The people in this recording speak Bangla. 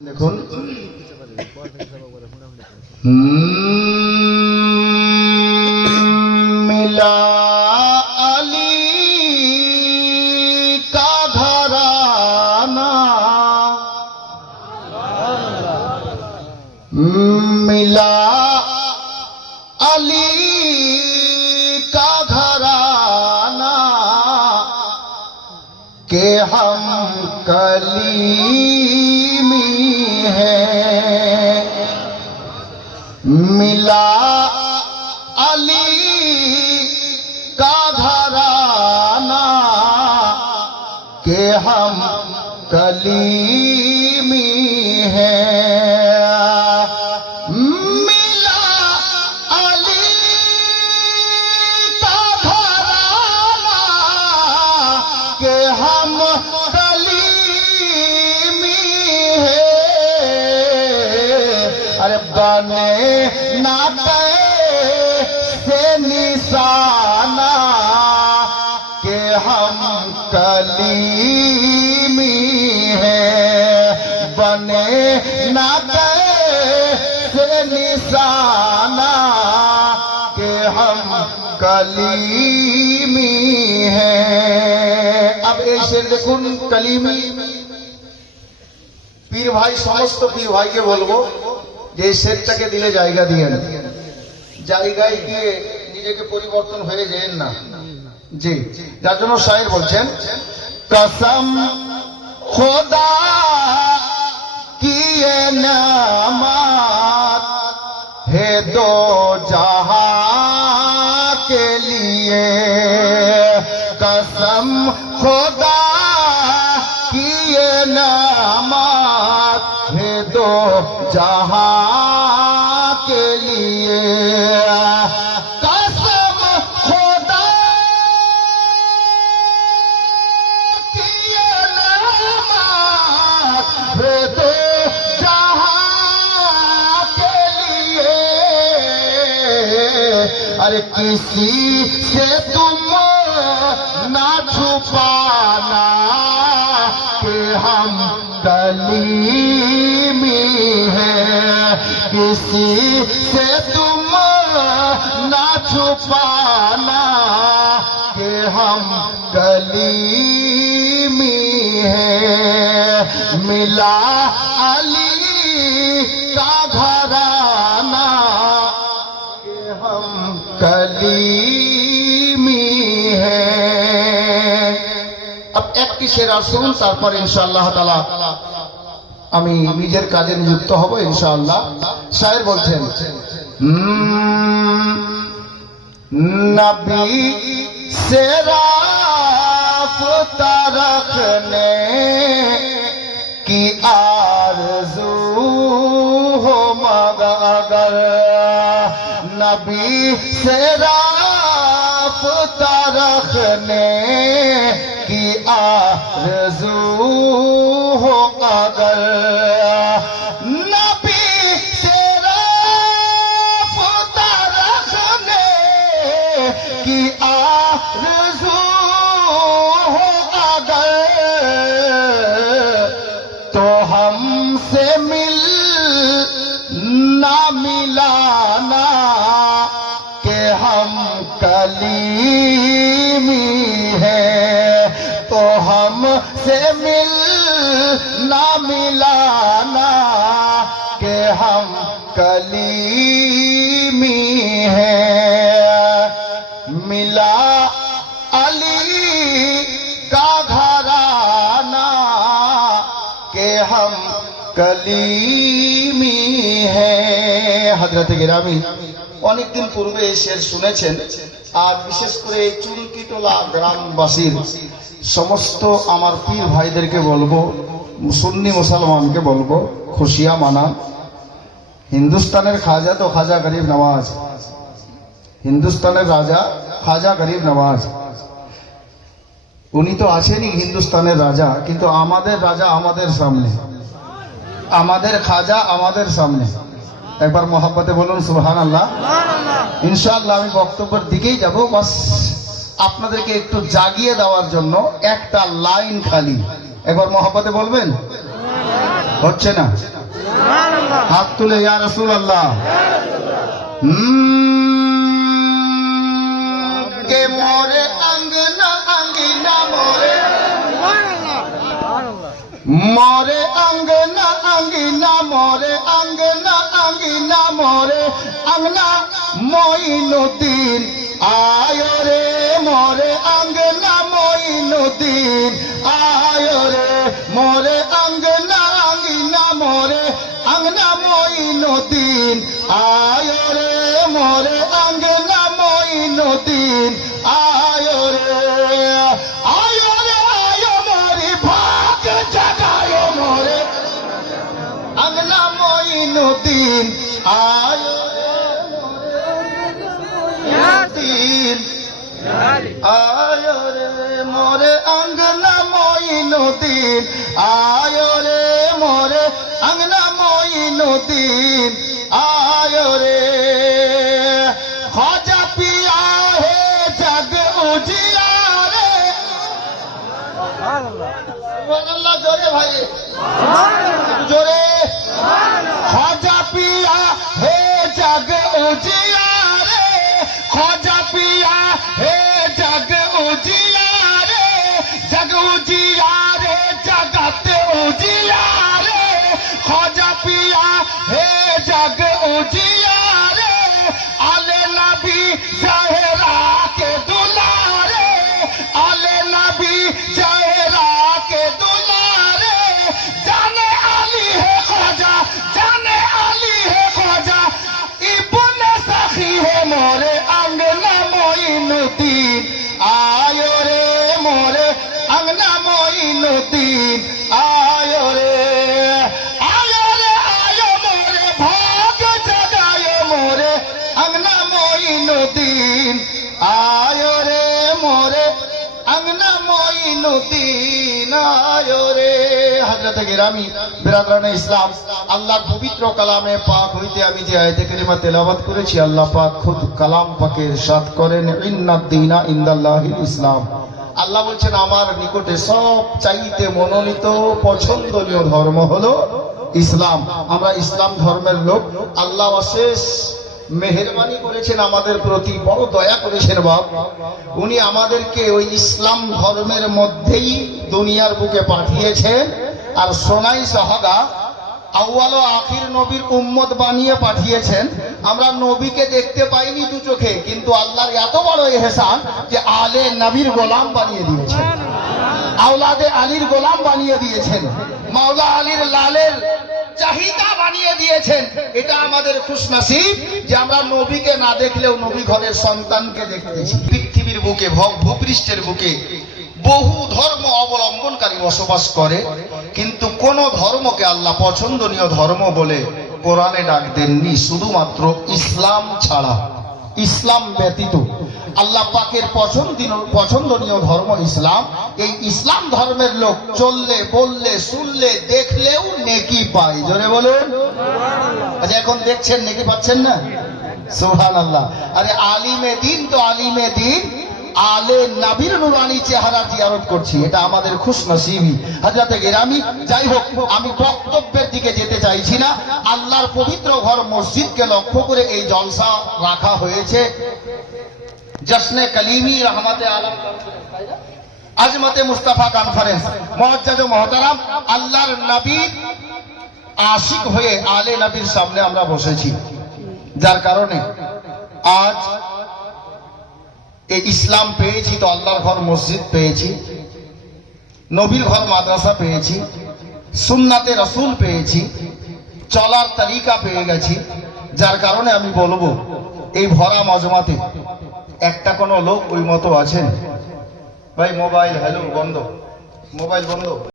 দেখুন मिला अली का घराना, मिला अली का घराना के हम कलीमी है, मिला अली का घराना के हम कलीमी है, मिला अली का घराना के हम कलीमी है। अरे बने ना से निशाना के हम कलीमी है, बने ना से निशाना के हम कलीमी है। अब এই শের দেখুন कलीमी। পীর ভাই সমস্ত পীর ভাইকে বলবো যে এই শেরটাকে দিলে জায়গা দিয়েন, জায়গায় গিয়ে নিজেকে পরিবর্তন হয়ে যান না। জি, যার জন্য শায়ের বলছেন কসম খোদা কি ये नेमत है दो जहां के लिए, कसम खुदा की ये नेमत है दो जहां के लिए, कसम खुदा की ये नेमत है दो जहां के लिए। अरे किसी से तुम ना छुपाना कि हम कलीमी हैं, किसी से तुम ना छुपाना कि हम कलीमी हैं, मिला अली का घराना कि हम कलीमी हैं। अब একটি শের আসুন, তারপর ইনশাআল্লাহ তাআলা আমি নিজের কাজে নিযুক্ত হব ইনশাআল্লাহ। শায়ের বলছেন नबी से राफ़्ता रखने की आरज़ू हो मगर, नबी से राफ़्ता रखने की आरज़ू हो अगर, नबी से राफ़्ता रखने की आरज़ू हो अगर, तो हमसे मिल ना मिलाना के हम कलीमी हैं, तो हमसे मिल ना मिलाना के हम कलीमी हैं, मिला अली का घराना के हम कलीमी हैं। हजरत गिरामी অনেকদিন পূর্বে এই শের শুনেছেন, আর বিশেষ করে এই চুলকিটোলা গ্রামবাসীর সমস্ত আমার পীর ভাইদেরকে বলবো, সুন্নি মুসলমানকে বলবো, খুশিয়া মানান। হিন্দুস্তানের খাজা তো খাজা গরিব নওয়াজ, হিন্দুস্তানের রাজা খাজা গরিব নওয়াজ, উনি তো আছেনই হিন্দুস্তানের রাজা, কিন্তু আমাদের রাজা আমাদের সামনে, আমাদের খাজা আমাদের সামনে। একবার মোহাব্বতে বলুন সুবহানাল্লাহ। ইনশাআল্লাহ আমি বক্তব্যের দিকেই যাব, বাস আপনাদেরকে একটু জাগিয়ে দেওয়ার জন্য একটা লাইন খালি একবার মহব্বতে বলবেন। হচ্ছে না? হাত তুলে ইয়া রাসূলুল্লাহ। কে মোরে আঙ্গনা আঙ্গিনা মোরে মোরে আঙ্গনা আঙ্গিনা মোরে আঙ্গনা আঙ্গিনা মোরে আঙ্গনা মঈনুদ্দিন আয় রে মোরে আঙ্গনা মঈনুদ্দিন আয় রে মোরে আঙ্গনা আঙ্গিনা মোরে আঙ্গনা মঈনুদ্দিন আয় রে মোরে আঙ্গনা মঈনুদ্দিন আয় রে আয় রে আয় মোরে ভাগ জাগায় মোরে আঙ্গনা মঈনুদ্দিন আয় রে মঈনুদ্দিন আয় রে মোরে আঙ্গনা মঈনুদ্দিন আয় রে মোরে আঙ্গনা মঈনুদ্দিন আয় রে খাজা পিয়া হে জগ উজিয়ারে সুবহানাল্লাহ জোরে ভাই জোরে খাজা পিয়া হে জগ উজিয়ারে খাজা পিয়া হে জগ উজিয়ারে জগ উজিয়ারে জগতে উজিয়ারে খাজা পিয়া হে জগ উজিয়ারে আলে নবী জাহেরা কে দুলারে আলে নবী জাহেরা কে দুলারে জানে আলী হে খাজা জানে আলী হে খাজা ইবনে সাখী হে মোরে আঙ্গনা মঈনুদ্দিন আয় রে মোরে আঙ্গনা মঈনুদ্দিন আয় রে আয় রে আয় মোরে ভাগ জাগায় মোরে আঙ্গনা মঈনুদ্দিন আয় রে মোরে আঙ্গনা মঈনুদ্দিন আয় রে। হযরত গিরামি বিরাদরানে ইসলাম, আল্লাহর পবিত্র কালামে পাক হইতে আমি যে আয়াতে কারিমা তেলাওয়াত করেছি, আল্লাহ পাক খুদ কালাম পাকে ইরশাদ করেন ইন্নাদ দীনা ইনদাল্লাহিল ইসলাম। আল্লাহ বলছেন আমার নিকটে সব চাইতে মনোনীত পছন্দনীয় ধর্ম হলো ইসলাম। আমরা ইসলাম ধর্মের লোক। আল্লাহ অশেষ মেহেরবানি করেছেন আমাদের প্রতি, বড় দয়া করেছেন বাপ। উনি আমাদেরকে ওই ইসলাম ধর্মের মধ্যেই দুনিয়ার বুকে পাঠিয়েছেন আর সোনাই সাহাবা আউয়াল ও আখির নবীর উম্মত বানিয়ে পাঠিয়েছেন। আমরা নবীকে দেখতে পাইনি দু চোখে, কিন্তু আল্লাহর এত বড় ইহসান যে আলে নবীর গোলাম বানিয়ে দিয়েছেন, আওলাদে আলীর গোলাম বানিয়ে দিয়েছেন, মাওলা আলীর লালের চাহিদা বানিয়ে দিয়েছেন। এটা আমাদের খুশনসিব যে আমরা নবীকে না দেখলেও নবী ঘরের সন্তানকে দেখতেছি। পৃথিবীর বুকে ভূপৃষ্ঠের বুকে বহু ধর্ম অবলম্বনকারী বসবাস করে, কিন্তু কোন ধর্মকে আল্লাহ পছন্দনীয় ধর্ম বলে কোরআনে ডাক দেননি, শুধুমাত্র ইসলাম ছাড়া, ইসলাম ব্যতীত। আল্লাহ পাকের পছন্দনীয় ধর্ম ইসলাম। এই ইসলাম ধর্মের লোক চললে বললে শুনলে দেখলেও নেকি পায়। জোরে বলুন। আচ্ছা এখন দেখছেন নেকি পাচ্ছেন না? সুবহানাল্লাহ। আরে আলিমে দিন তো আলিমে দিন আলে নবীর নুরানি চেহারা জিয়ারত করছি, এটা আমাদের খুশনসিবি। হযরত গিরামি, যাই হোক আমি বক্তব্যের দিকে যেতে চাইছি না। আল্লাহর পবিত্র ঘর মসজিদকে লক্ষ্য করে এই জলসা রাখা হয়েছে। জশ্নে কলিমি রহমতে আলম আজমতে মুস্তাফা কনফারেন্স। মুআজ্জাজ ও মুহতারাম, আল্লাহর নবীর আশিক হয়ে আলে নবীর সামনে আমরা বসেছি, যার কারণে আজ এই ইসলাম পেয়েছি তো আল্লাহর ঘর মসজিদ পেয়েছি, নবীর ঘর মাদ্রাসা পেয়েছি, সুন্নাতে রাসূল পেয়েছি, চলার তরিকা পেয়ে গেছি। যার কারণে আমি বলবো এই ভরা মজমাতে একটা কোনো লোক ওই মতো আছেন? ভাই মোবাইল হ্যালো বন্ধ, মোবাইল বন্ধ।